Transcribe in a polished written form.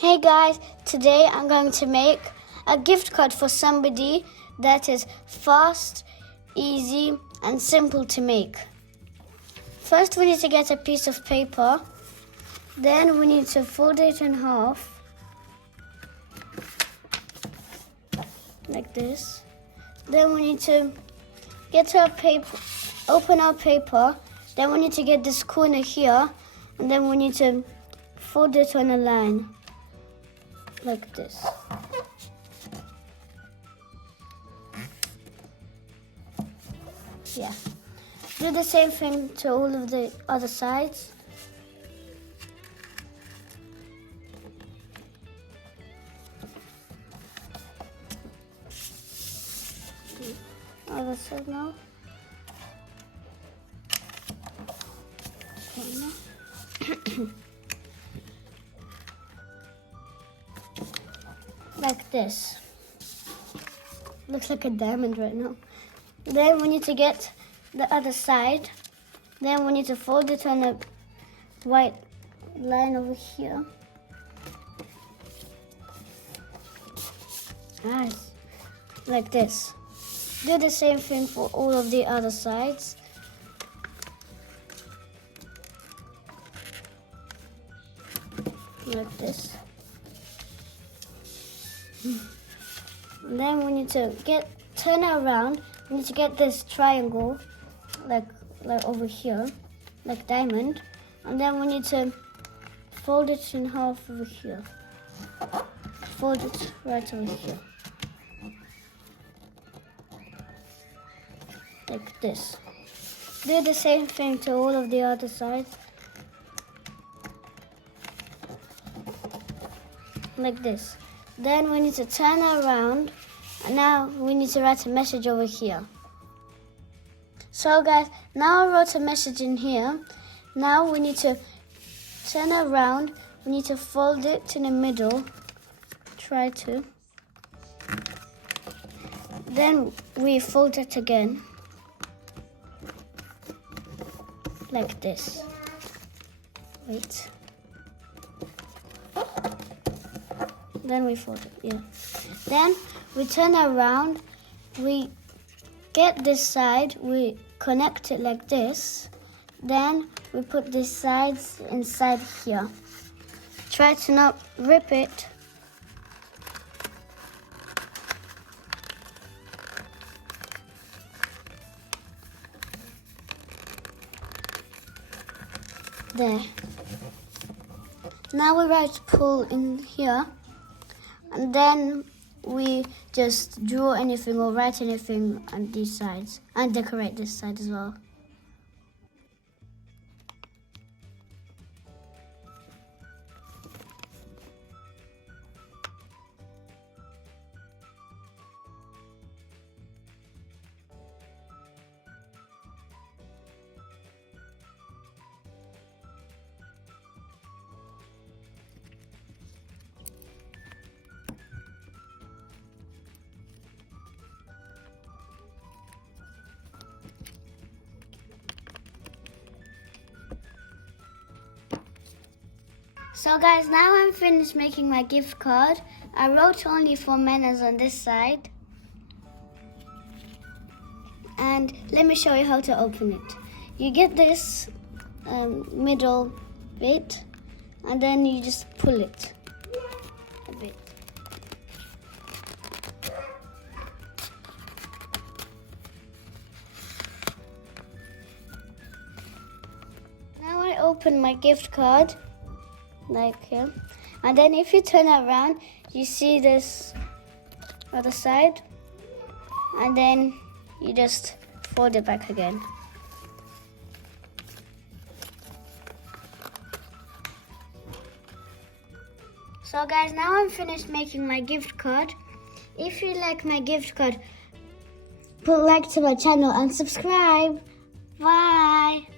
Hey guys, today I'm going to make a gift card for somebody that is fast, easy and simple to make. First we need to get a piece of paper, then we need to fold it in half like this. Then we need to get our paper, open our paper, then we need to get this corner here and then we need to fold it on a line. Like this. Yeah. Do the same thing to all of the other sides. Other side now. Like this. Looks like a diamond right now. Then we need to get the other side. Then we need to fold it on a white line over here. Nice. Like this. Do the same thing for all of the other sides. Like this. And then we need to turn it around. We need to get this triangle, like over here, like diamond. And then we need to fold it in half over here. Fold it right over here. Like this. Do the same thing to all of the other sides. Like this. Then we need to turn it around, and now we need to write a message over here. So guys, now I wrote a message in here. Now we need to turn it around, we need to fold it in the middle. Try to. Then we fold it again. Like this. Wait. Then we fold it, yeah. Then we turn around, we get this side, we connect it like this. Then we put these sides inside here. Try to not rip it. There. Now we write pull in here. And then we just draw anything or write anything on these sides and decorate this side as well. So guys, now I'm finished making my gift card. I wrote only for manners on this side. And let me show you how to open it. You get this middle bit and then you just pull it a bit. Now I open my gift card. Like here, and then if you turn it around, you see this other side, and then you just fold it back again. So guys, now I'm finished making my gift card. If you like my gift card, put like to my channel and subscribe. Bye.